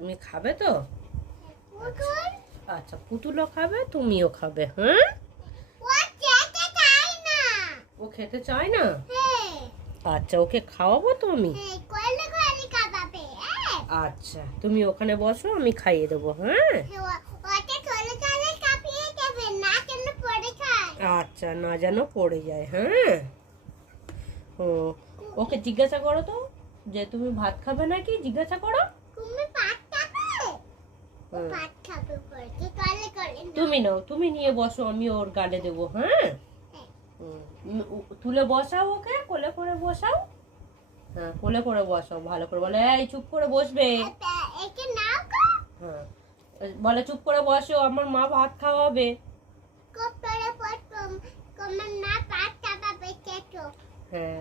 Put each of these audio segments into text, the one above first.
তুমি খাবে তো? আচ্ছা, পুতুলও খাবে, তুমিও খাবে। হ্যাঁ, ও খেতে চায় না? আচ্ছা, ওকে খাওয়াবো তো আমি। আচ্ছা, তুমি ওখানে বসো, আমি খাইয়ে দেবো। হ্যাঁ, আচ্ছা, না যেন পড়ে যায়। হ্যাঁ, ও, ওকে জিজ্ঞাসা করো তো যে তুমি ভাত খাবে নাকি, জিজ্ঞাসা করো। তুমি নাও, তুমি নিয়ে বসো, আমি ওর গালে দেবো। হ্যাঁ, তুলে বসাও, ওকে কোলে করে বসাও। হ্যাঁ, কোলে করে বসাও, ভালো করে বলে এই চুপ করে বসবে। হ্যাঁ, বলে চুপ করে বসো, আমার মা ভাত খাওয়াবে। হ্যাঁ,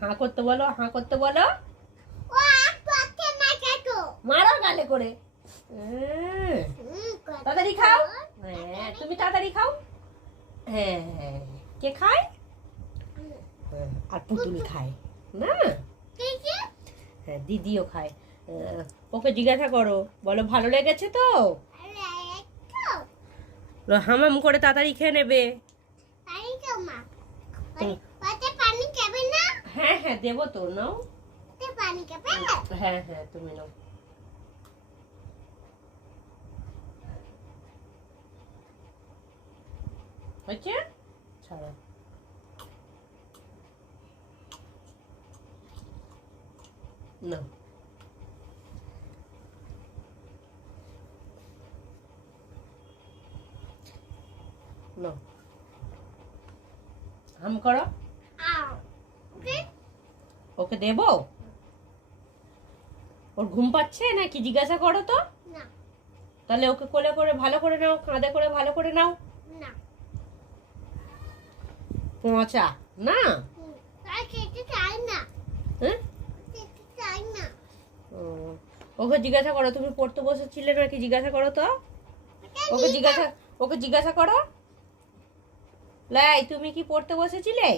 হাঁ করতে বলো, হাঁ করতে বলো। মারো গালে করে। তাড়াতাড়ি খাও। হ্যাঁ, তুমি তাড়াতাড়ি খাও। হ্যাঁ, কে খায়? আর পুতুল খায় না? হ্যাঁ, দিদিও খায়। ওকে জিজ্ঞাসা করো, বলো ভালো লেগেছে তো? হামাম করে তাড়াতাড়ি খেয়ে নেবে। হ্যাঁ হ্যাঁ, দেবো তো, নাও। হ্যাঁ হ্যাঁ, তুমি নাও। হয়েছে, ছাড়ো। নাও, নাও, হাম করো। ওকে দেবো? ওর ঘুম পাচ্ছে নাকি জিজ্ঞাসা করো তো। তাহলে ওকে কোলে করে ভালো করে নাও, কাঁধে করে ভালো করে নাও। পচা না? ওকে জিজ্ঞাসা করো তুমি পড়তে বসেছিলে নাকি, জিজ্ঞাসা করো তো। ওকে জিজ্ঞাসা করো, লাই তুমি কি পড়তে বসেছিলে?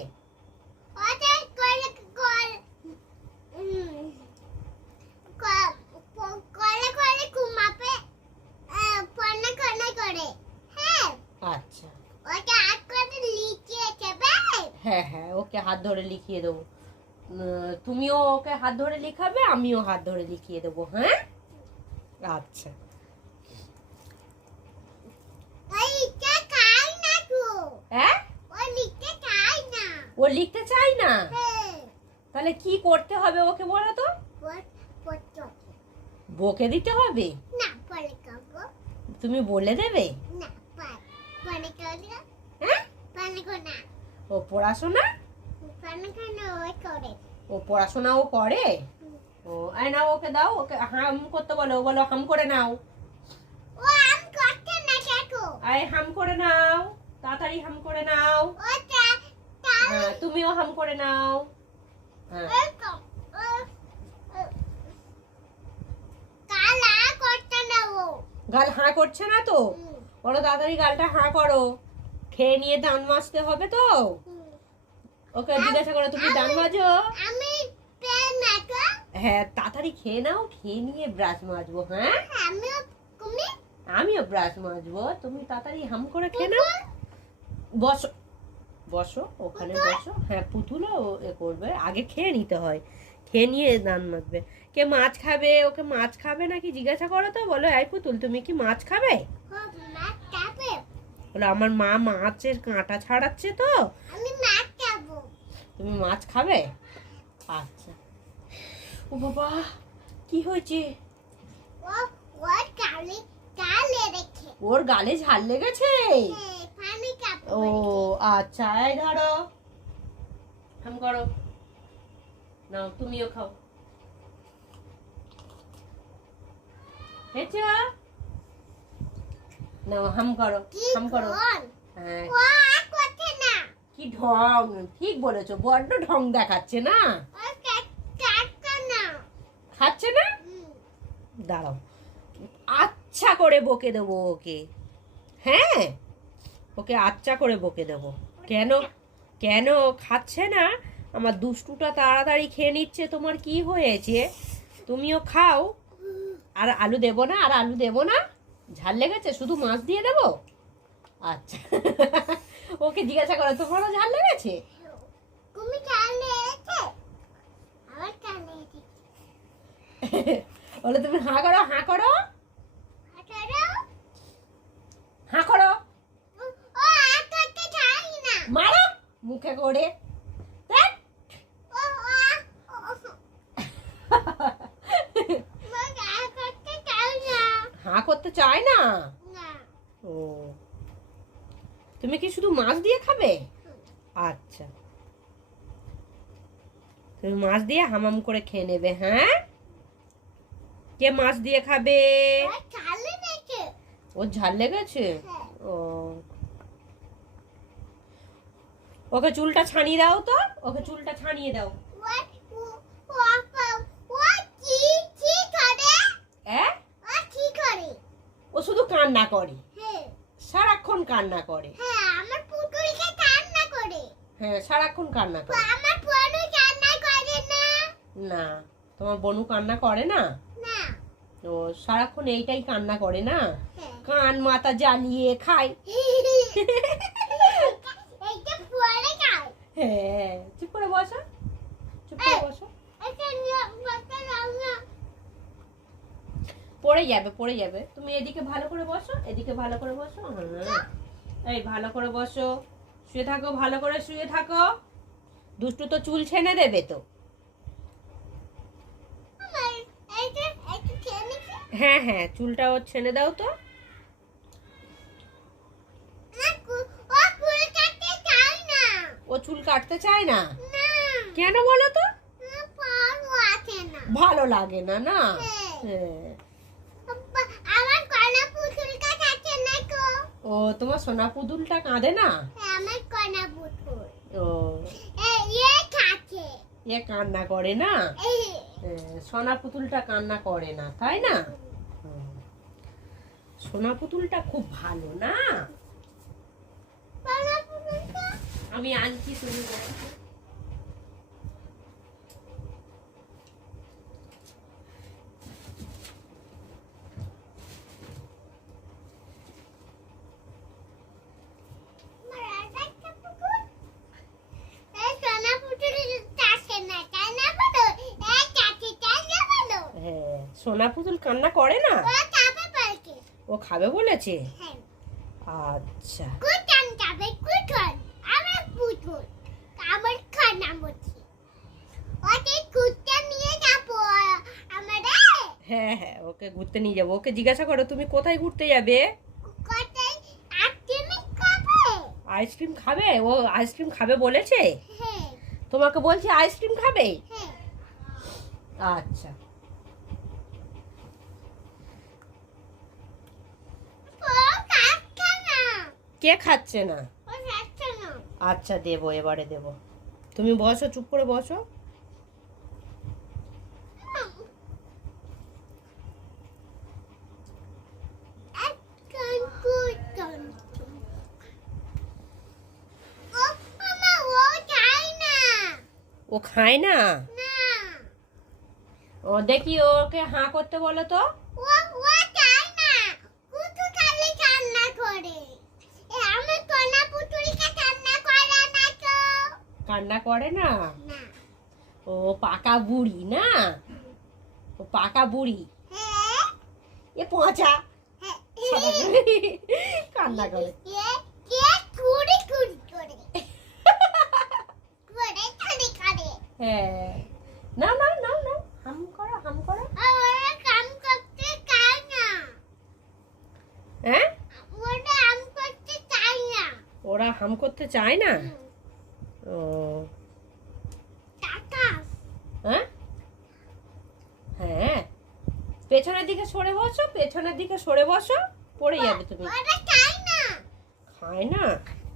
আচ্ছা, হ্যাঁ হ্যাঁ, ওকে হাত ধরে লিখিয়ে দেবো। তুমিও ওকে হাত ধরে লিখাবে, আমিও হাত ধরে লিখিয়ে দেবো। হ্যাঁ, আচ্ছা। হ্যাঁ, ও লিখতে চায় না? তাহলে কি করতে হবে ওকে বলো তো। বকে দিতে হবে? তুমি বলে দেবে? ও পড়াশোনা, ও পড়াশোনাও করে। ও আয় নাও, ওকে দাও, ওকে হাম করতে বলো, বলো হাম করে নাও। আয় হাম করে নাও, তাড়াতাড়ি হাম করে নাও। হ্যাঁ, তুমিও হাম করে নাও। হ্যাঁ, গাল হাঁ করছে না তো? বলো তাড়াতাড়ি গালটা হাঁ করো, খেয়ে নিয়ে দান মাজতে হবে তো। ওকে জিজ্ঞাসা করো তুমি দান মাজো? হ্যাঁ, তাড়াতাড়ি খেয়ে নাও, খেয়ে নিয়ে ব্রাশ মাজবো। হ্যাঁ, আমিও ব্রাশ মাজবো, তুমি তাড়াতাড়ি হাম করে খেয়ে নাও। বসো বসো, ওখানে বসো। হ্যাঁ, পুতুলও এ করবে, আগে খেয়ে নিতে হয়, খেয়ে নিয়ে দান মাজবে। কে মাছ খাবে? ওকে মাছ খাবে নাকি জিজ্ঞাসা করো তো। বলো এই পুতুল তুমি কি মাছ খাবে? বলো আমার মা মাছের কাঁটা ছাড়াচ্ছে তো, তুমি মাছ খাবে? আচ্ছা। ও বাবা, কি হয়েছে? ওর গালে ঝাল লেগেছে। ও আচ্ছা, এই ধরো, হাম করো, নাও তুমিও খাও। হেঁচো, নাও হাম করো, হাম করো। হ্যাঁ, কি ঢং, ঠিক বলেছো, বড্ড ঢং দেখাচ্ছে না? খাচ্ছে না? দাঁড়াও, আচ্ছা করে বকে দেবো ওকে। হ্যাঁ, ওকে আচ্ছা করে বকে দেবো। কেন কেন খাচ্ছে না? আমার দুষ্টুটা তাড়াতাড়ি খেয়ে নিচ্ছে, তোমার কি হয়েছে? তুমিও খাও। আর আলু দেবো না, আর আলু দেবো না? ঝাল লেগেছে? শুধু মাছ দিয়ে দেবো? আচ্ছা। ওকে জিজ্ঞাসা করো, তোমারও ঝাল লেগেছে? তুমি ঝাল লেগেছে? আমার ঝাল লেগেছে। বলে তুমি হাঁ করো, হাঁ করো, আঠারো। হাঁ করো। ও আর করতে চাই না। মারো মুখে করে। ধ্যাৎ। ও মা আর করতে চাই না। হাঁ করতে চায় না? না। ও, তুমি কি শুধু মাছ দিয়ে খাবে? আচ্ছা, তুমি মাছ দিয়ে হামাম করে খেয়ে নেবে। হ্যাঁ, কে মাছ দিয়ে খাবে? ও ঝাল লেগেছে। ওর ঝাল লেগেছে? হ্যাঁ। ও, ওকে চুলটা ছানিয়ে দাও তো, ওকে চুলটা ছানিয়ে দাও। What? What? কি করে? হ্যাঁ, ও কি করে? ও শুধু কান্না করে, হ্যাঁ। সারাক্ষণ কান্না করে। হ্যাঁ, আমার পুতুলকে কান্না করে। হ্যাঁ, সারাক্ষণ কান্না করে। আমার পুয়ানো কান্না করে না। না, তোমার বনু কান্না করে না? না। ও সারাক্ষণ এইটাই কান্না করে না? হ্যাঁ। কান মাথা জ্বালিয়ে খায়। এইটা পুয়ারে খায়। হ্যাঁ, চুপ করে বসো, চুপ করে বসো। এটা নিয়ে বাচ্চা নাও না। পড়ে যাবে, পড়ে যাবে। তুমি এদিকে ভালো করে বসো, এদিকে ভালো করে বসো। হ্যাঁ, এই ভালো করে বসো, শুয়ে থাকো, ভালো করে শুয়ে থাকো। দুষ্টু তো চুল ছেনে দেবে তো। আমার এইটা খেয়ে নিছি। হ্যাঁ হ্যাঁ, চুলটা ওর ছেনে দাও তো। ও ফুল কাটতে চায় না। ও চুল কাটতে চায় না? না। কেন বলো তো? পারো আছে না। ভালো লাগে না না? হ্যাঁ। হ্যাঁ। আমার কয়না পুতুল কাটাচ্ছে না গো। ও, তোমার সোনা পুতুলটা কাঁদে না? হ্যাঁ, আমার কয়না পুতুল। ও, ইয়ে খাচ্ছে। এ কান্না করে না? এই হ্যাঁ, সোনা পুতুলটা কান্না করে না, তাই না? হুম। সোনা পুতুলটা খুব ভালো না? কয়না পুতুলটা আমি আনছি, তুমি দেখো। আমার আরেকটা পুতুল। এই কয়না পুতুল কাছে না, কয়না পুতুল এই কাছে কাছে বলো। হ্যাঁ, সোনা পুতুল কান্না করে না? ও খাবে পারকে। ও খাবে বলেছে? হ্যাঁ। আচ্ছা, কুটান খাবে কুটান। আমার পুতুল। আমার কয়না মুছি। ওকে কুটা নিয়ে যাবো আমারে। হ্যাঁ হ্যাঁ, ওকে ঘুরতে নিয়ে যাবো। ওকে জিজ্ঞাসা করো তুমি কোথায় ঘুরতে যাবে? কোথায় আইসক্রিম খাবে? আইসক্রিম খাবে? ও আইসক্রিম খাবে বলেছে? হ্যাঁ। তোমাকে বলছি আইসক্রিম খাবে? হ্যাঁ। আচ্ছা, ও খাচ্ছে না। কে খাচ্ছে না? ও খাচ্ছে না। আচ্ছা, দেবো, এবারে দেবো। তুমি বসো, চুপ করে বসো। একদম কুটান। ও মামা ও খায় না। ও খায় না? না। ও দেখি, ওকে হাঁ করতে বলো তো। ও খায় না। কুতু খালি কান্না করে। আমার কোনা পুতুলকে কান্না করে না তো। কান্না করে না? না। ও পাকা বুড়ি না? ও পাকা বুড়ি। হ্যাঁ। এ পচা হ্যাঁ। কান্না করে। কে কুড়ি কুড়ি করে। করে খালি করে। হ্যাঁ, নাও নাও নাও নাও, হাম করো, হাম করো। ওরা কাম করতে চায় না। হ্যাঁ, ওরা কাম করতে চায় না। ওরা হাম করতে চায় না? ও, টাকা। হ্যাঁ হ্যাঁ, পেছনের দিকে সরে বসো, পেছনের দিকে সরে বসো, পড়ে যাবে তুমি। ওরা চায় না। খায় না?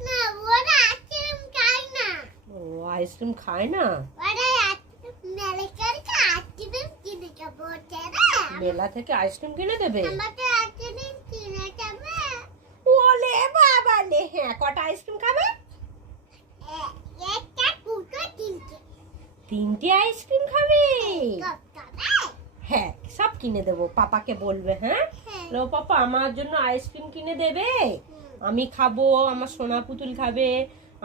না, ওরা আইসক্রিম খায় না। ও আইসক্রিম খায় না? ওরা মেলাকার আইসক্রিম কিনে খাবো না। মেলা থেকে আইসক্রিম কিনে দেবে? আমাকে আইসক্রিম কিনে খাবে। ওলে বাবা লে, হ্যাঁ, কটা আইসক্রিম খাবে? একটা দুটো তিনটে। 3টে আইসক্রিম খাবে? খাবে। হ্যাঁ, সব কিনে দেবো, পাপাকে বলবে। হ্যাঁ, হ্যাঁ। লো পাপা আমার জন্য আইসক্রিম কিনে দেবে, হুম, আমি খাবো, আমার সোনা পুতুল খাবে,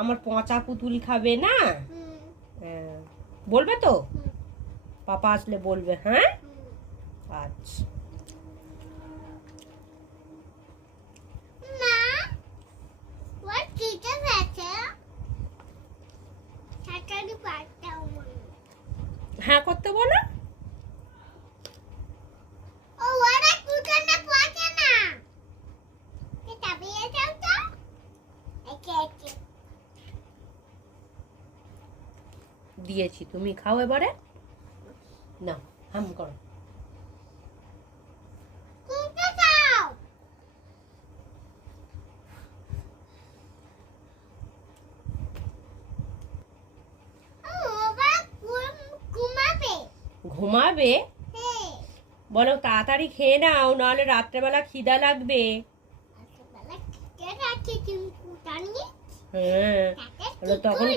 আমার পচা পুতুল খাবে না। হুম, হ্যাঁ, বলবে তো, হুম, পাপা আসলে বলবে। হ্যাঁ, হুম। আচ্ছা। মা, what teacher আছে? তাড়াতাড়ি পাঠাও মা। হ্যাঁ করতে বলো। ও ওরা কুটানা পড়ে না। কে চাবিয়ে যাও তো? একে একে। দিয়েছি, তুমি খাও এবারে। না, হাম করো। কুটে যাও। ও বাবা ঘুমাবে। ঘুমাবে? হ্যাঁ। বলো তাড়াতাড়ি খেয়ে নাও, নাহলে রাত্রেবেলা খিদা লাগবে। রাত্রেবেলা খেতে রাখি তুমি কুটানি। হ্যাঁ, বলো তখন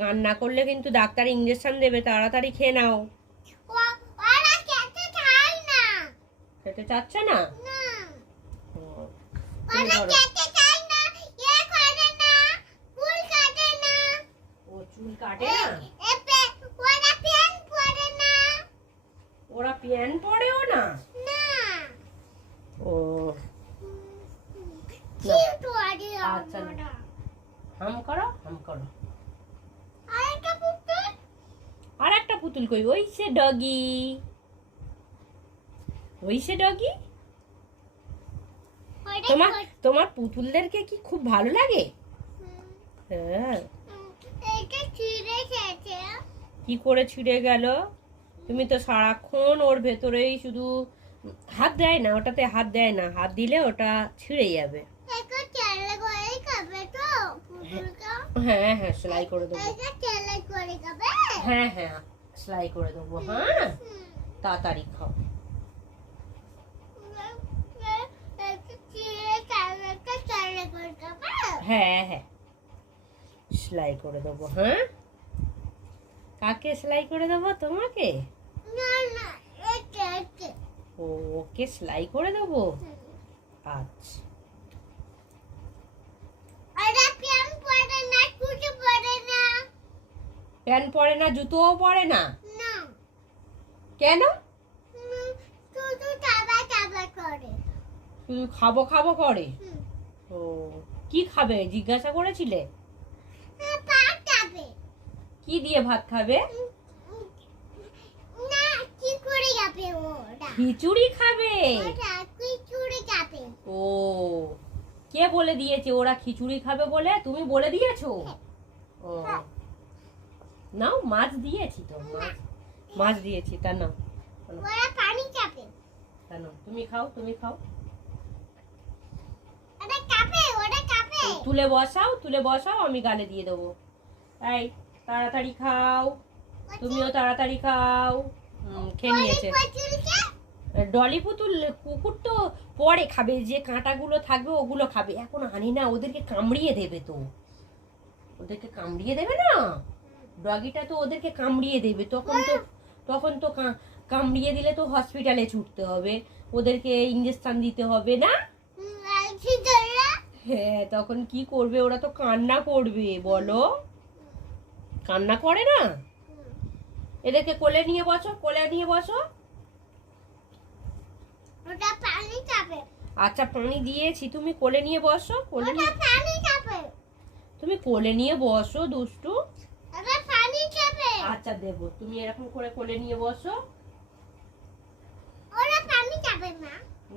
কান্না করলে কিন্তু ডাক্তার ইঞ্জেকশন দেবে, তাড়াতাড়ি খেয়ে নাও। ওরা খেতে চায় না। খেতে চাচ্ছে না? না। ও, তুমি ওরা ধরো। খেতে চায় না। করে না। ফুল কাটে না। ও চুল কাটে না? ওরা প্যান্ট পরে না। ওরা প্যান্ট পরেও না? না। ও, কিউট ওরে আচ্ছা, ওরা। হাম করো, হাম করো। আরেকটা পুতুল। আর একটা পুতুল কই? ওই সে ডগি, ওই সে ডগি। ওরে তোমার পুতুলদেরকে কি খুব ভালো লাগে? হ্যাঁ। এটা ছিঁড়ে গেছে। কি করে ছিঁড়ে গেল? তুমি তো সারাক্ষণ ওর ভেতরেই শুধু হাত দেয় না, ওটাতে হাত দেয় না, হাত দিলে ওটা ছিঁড়ে যাবে। এটা চেলে করে খাবে তো পুতুলটা। হ্যাঁ হ্যাঁ, সেলাই করে দেবো। এটা চেলে করে খাবে। হ্যাঁ হ্যাঁ, সেলাই করে দেবো। হ্যাঁ, তাড়াতাড়ি খাও। হ্যাঁ হ্যাঁ, সেলাই করে দেবো। হ্যাঁ, কাকে সেলাই করে দেবো? তোমাকে? ও, ওকে সেলাই করে দেবো। আচ্ছা। প্যান্ট পরে না, জুতোও পরে না? কেন? শুধু খাবো খাবো করে? ও, কি খাবে জিজ্ঞাসা করেছিলে? কি দিয়ে ভাত খাবে? খিচুড়ি খাবে? ও, কে বলে দিয়েছে ওরা খিচুড়ি খাবে বলে? তুমি বলে দিয়েছো? ও, নাও, মাছ দিয়েছি তো, মাছ দিয়েছি, তা নাও, তা নাও, তুমি খাও, তুমি খাও। তুলে বসাও, আমি গালে দিয়ে দেবো। এই, তাড়াতাড়ি খাও, তুমিও তাড়াতাড়ি খাও। খেয়ে নিয়েছে। ডলি পুতুল কুকুর তো পরে খাবে, যে কাঁটাগুলো থাকবে ওগুলো খাবে, এখন আনি না, ওদেরকে কামড়িয়ে দেবে তো, ওদেরকে কামড়িয়ে দেবে না, ডগিটা তো ওদেরকে কামড়িয়ে দেবে, তখন তো কামড়িয়ে দিলে তো হসপিটালে ছুটতে হবে, ওদেরকে ইঞ্জেকশন দিতে হবে না। হ্যাঁ, তখন কি করবে? ওরা তো কান্না করবে, বলো, কান্না করে না? এদেরকে কোলে নিয়ে বসো। আচ্ছা, পানি দিয়েছি, তুমি কোলে নিয়ে বসো, তুমি কোলে নিয়ে বসো, দুষ্টু। আচ্ছা দেবো, তুমি এরকম করে কোলে নিয়ে বসো।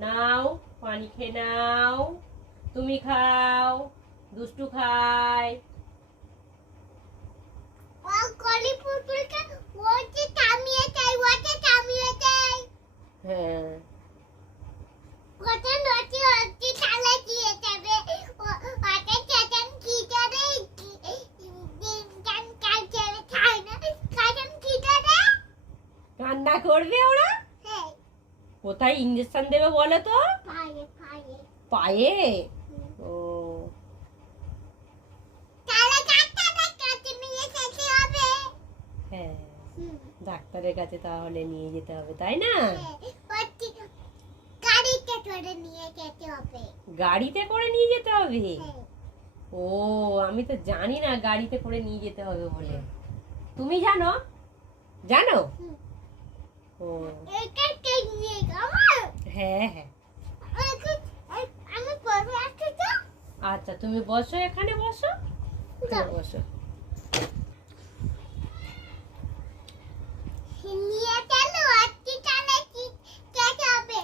নাও, পানি খেয়ে নাও, তুমি খাও, দুষ্টু খায়। হ্যাঁ, কান্না করবে ওরা। কোথায় ইঞ্জেকশন দেবে বলো তো? পায়ে? ও, হ্যাঁ, হুম। ডাক্তারের কাছে তাহলে নিয়ে যেতে হবে, তাই না? হ্যাঁ, ওটি গাড়িতে করে নিয়ে যেতে হবে। গাড়িতে করে নিয়ে যেতে হবে? হ্যাঁ। ও, আমি তো জানি না গাড়িতে করে নিয়ে যেতে হবে বলে। তুমি জানো? জানো? হুম। ও এটা কে নিয়ে যাবো? হ্যাঁ হ্যাঁ। আমি পরে আসছি তো। আচ্ছা, তুমি বসো, এখানে বসো। হ্যাঁ, বসো। নিয়ে গেল আজকে তাহলে কি কে যাবে?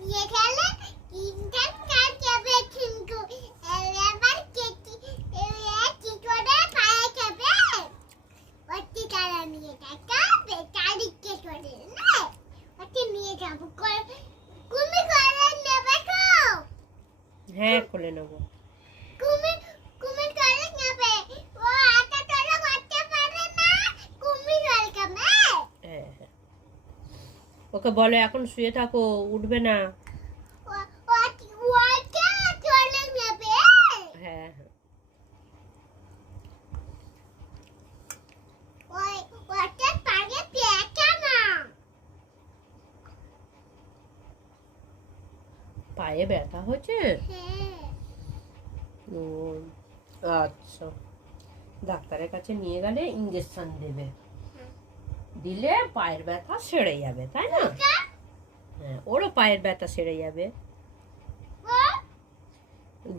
নিয়ে গেলে তিনটা কাজ যাবে কিন্তু এবার কি করে পায়ে যাবে? ওটি তারা নিয়ে যাবে গাড়িতে করে না? ওটি নিয়ে যাবো তুমি করে নেবে তো? হ্যাঁ, খুলে নেবো। তুমি করে নেবে। ও আটা তোলা করতে পারে না, তুমি ওয়েলকামে। হ্যাঁ হ্যাঁ। ওকে বলো এখন শুয়ে থাকো, উঠবে না। ওটা চলে নেবে। হ্যাঁ হ্যাঁ। ওটা পায়ে পেঁচা না। পায়ে ব্যথা হচ্ছে? হ্যাঁ। ও আচ্ছা, ডাক্তারের কাছে নিয়ে গেলে ইঞ্জেকশন দেবে, দিলে পায়ের ব্যথা সেরে যাবে, তাই না? হ্যাঁ, ওরও পায়ের ব্যথা সেরে যাবে,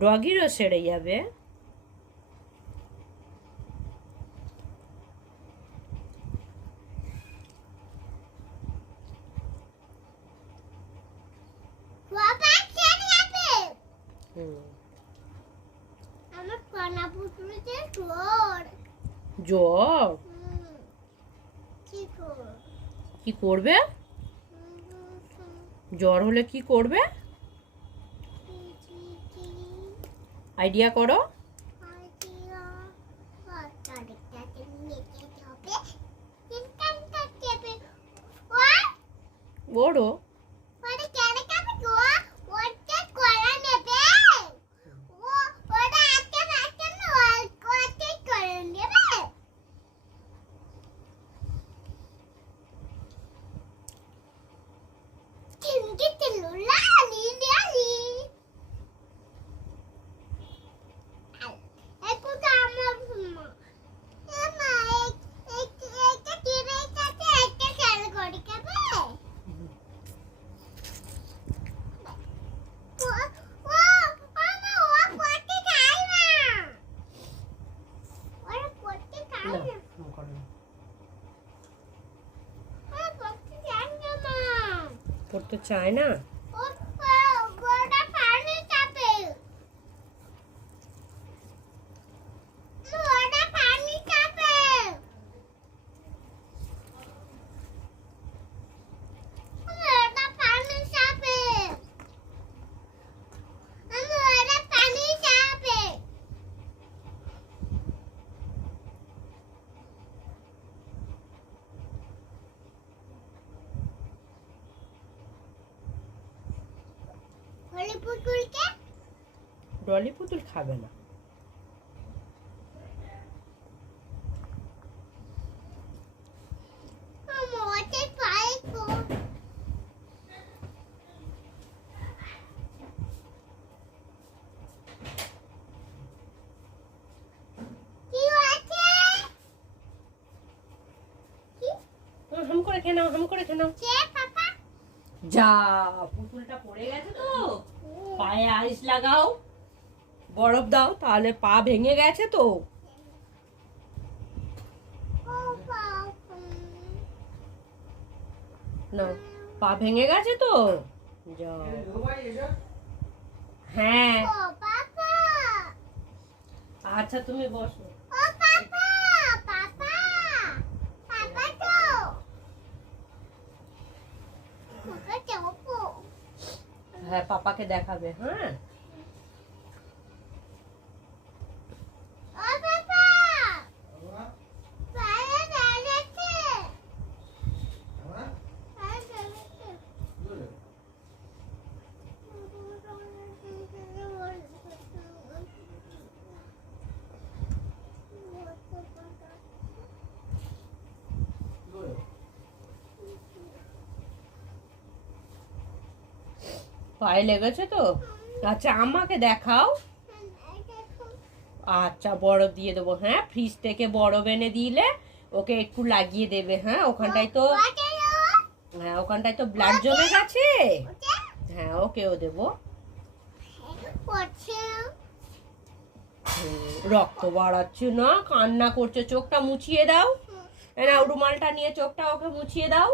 ডগিরও সেরে যাবে। বাবা চলে যাবে। হুম। আমার কনা পুতুলতে জ্বর। জ্বর? কি করব? কি করবে? জ্বর হলে কি করবে? আইডিয়া করো। ওরও পড়তে চায় না। ডলি পুতুল খাবে না। হাম করে খেয়ে নাও, হাম করে খেয়ে নাও। যা, পুতুলটা পড়ে গেছে তো, পায়ে আইস লাগাও, বরফ দাও, তাহলে পা ভেঙে গেছে তো। না, পা ভেঙে গেছে তো। যাও। হ্যাঁ, আচ্ছা তুমি বসো। হ্যাঁ, পাপাকে দেখাবে। হ্যাঁ, পায়ে লেগেছে তো? আচ্ছা আমাকে দেখাও। আচ্ছা বরফ দিয়ে দেবো, হ্যাঁ ফ্রিজ থেকে বরফ এনে দিলে ওকে একটু লাগিয়ে দেবে। হ্যাঁ ওখানটায় তো, হ্যাঁ ওখানটায় তো ব্লাড জমে গেছে। হ্যাঁ ওকেও দেবো। রক্ত বাড়াচ্ছে না, কান্না করছে, চোখটা মুছিয়ে দাও। না রুমালটা নিয়ে চোখটা ওকে মুছিয়ে দাও।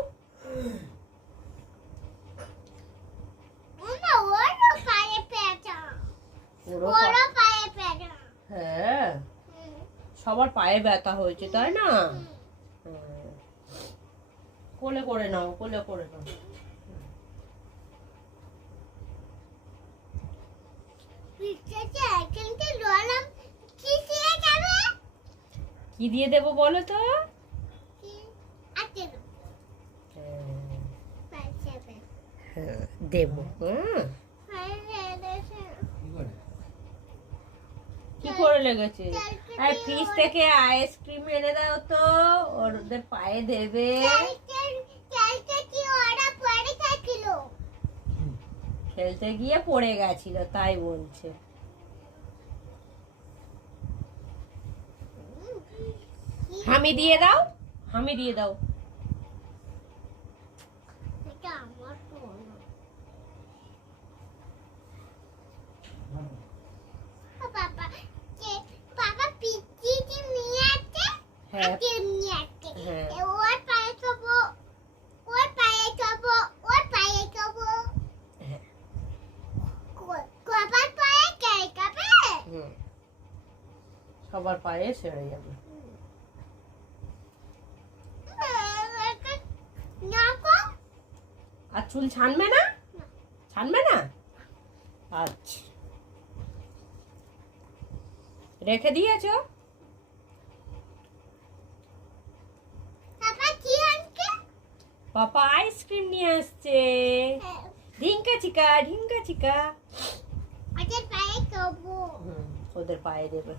হ্যাঁ সবার পায়ে ব্যথা হয়েছে তাই না? কোলে করে নাও, কোলে করে নাও। কি দিয়ে দেবো বলো তো? হ্যাঁ দেবো। কি করে লেগেছে? আর ফ্রিজ থেকে আইসক্রিম এনে দাও তো, ওদের পায়ে দেবে। খেলতে গিয়ে পড়ে গেছিল তাই বলছে। হামি দিয়ে দাও, হামি দিয়ে দাও। হ্যাঁ সবার পায়ে সেরে যাবে। আর চুল ছানবে না? ছানবে না? আচ্ছা রেখে দিয়েছো? পাপা আইসক্রিম নিয়ে আসছে। ঢিঙ্কা চিকা, ঢিঙ্কা চিকা। ওদের পায়ে দেবে।